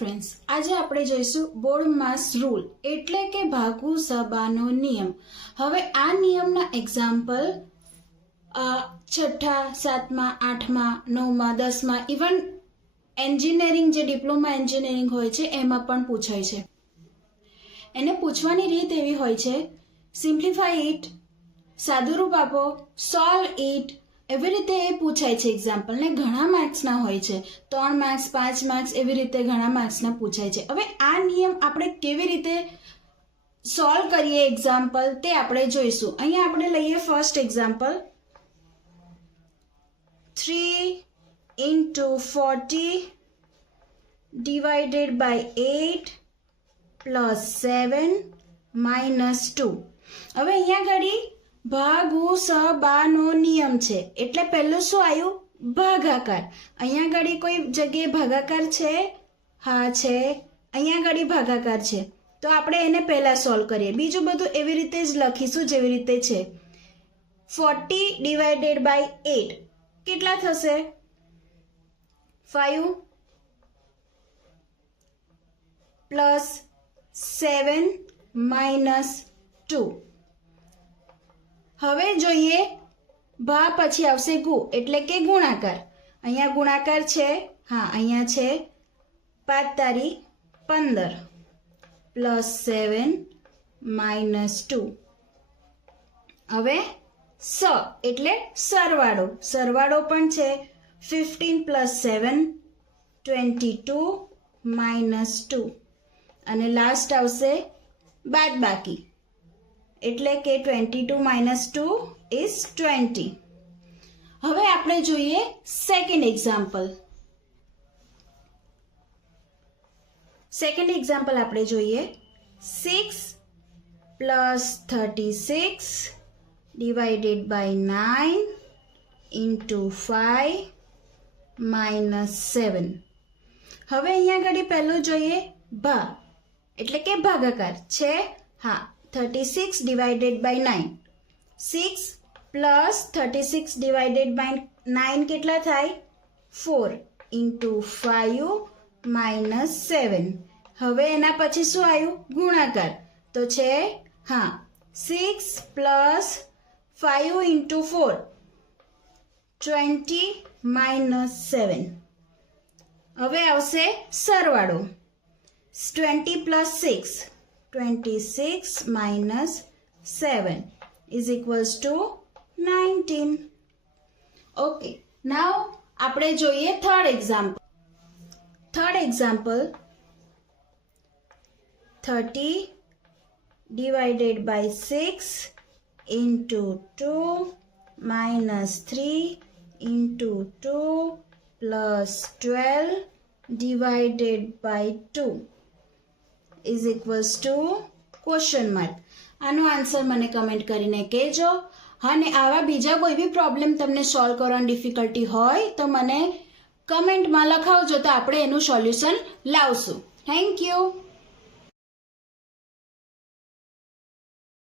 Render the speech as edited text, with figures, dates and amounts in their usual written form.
Friends, આજે આપણે જોઈશું બોર્ડ માસ રૂલ એટલે કે ભાગુ સબાનો નિયમ. હવે આ નિયમના એક્ઝામ્પલ 6ઠા, 7મા, 8મા, 9મા, 10મા, ઇવન એન્જિનિયરિંગ જે ડિપ્લોમા એન્જિનિયરિંગ હોય છે એમાં પણ પૂછાય છે. એને પૂછવાની રીત એવી હોય છે, સિમ્પ્લિફાઈ ઇટ, સાદુરૂપ આપો, સોલ્વ ઇટ, એવી રીતે એ પૂછાય છે એક્ઝામ્પલ. ને ઘણા માર્ક્સના હોય છે, 3 માર્ક્સ, 5 માર્ક્સ, એવી રીતે ઘણા માર્ક્સના પૂછાય છે. હવે આ નિયમ આપણે કેવી રીતે સોલ્વ કરીએ એક્ઝામ્પલ તે આપણે જોઈશું. અહીંયા આપણે લઈએ first example, 3 into 40 divided by 8 plus 7 minus 2. હવે અહીંયા ઘડી ભાગુ સબાનો નિયમ છે એટલે પહેલું શું આવ્યું? ભાગાકાર. અહીંયા ઘડી કોઈ જગ્યાએ ભાગાકાર છે? હા છે, અહીંયા ઘડી ભાગાકાર છે, તો આપણે એને પહેલા સોલ્વ કરીએ. બીજું બધું એવી રીતે જ લખીશું જેવી રીતે છે. 40 divided by 8 કેટલા થશે? 5 plus 7 minus 2. હવે જોઈએ ભા પછી આવશે ગુ એટલે કે ગુણાકાર. અહીંયા ગુણાકાર છે, હા અહીંયા છે. 5 તારી 15 પ્લસ 7 માઇનસ 2. હવે સ એટલે સરવાળો, સરવાળો પણ છે. 15 પ્લસ 7 22 માઇનસ 2 અને લાસ્ટ આવશે બાદબાકી એટલે કે 22 minus 2 is 20. હવે આપણે જોઈએ સેકન્ડ એક્ઝામ્પલ. સેકન્ડ એક્ઝામ્પલ આપણે જોઈએ 6 plus 36 divided by 9 into 5 minus 7. હવે અહીંયા ઘડી પહેલું જોઈએ ભા એટલે કે ભાગાકાર છે, હા 36 divided by 9. 6 plus 36 divided by 9 કેટલા થાય? 4 into 5 minus 7. હવે એના પછી શું આવ્યું? ગુણાકાર. તો છે હા 6 plus 5 into 4 20 minus 7. હવે આવશે સરવાળો. 20 plus 6 26 minus 7 is equals to 19. Okay, now આપણે જોઈએ third example. Third example 30 divided by 6 into 2 minus 3 into 2 plus 12 divided by 2 is equals to question mark. આનો આન્સર મને કમેન્ટ કરીને કહેજો. અને આવા બીજા કોઈ બી પ્રોબ્લેમ તમને સોલ્વ કરવાની ડિફિકલ્ટી હોય તો મને કમેન્ટમાં લખાવજો, તો આપણે એનું સોલ્યુશન લાવશું. Thank you.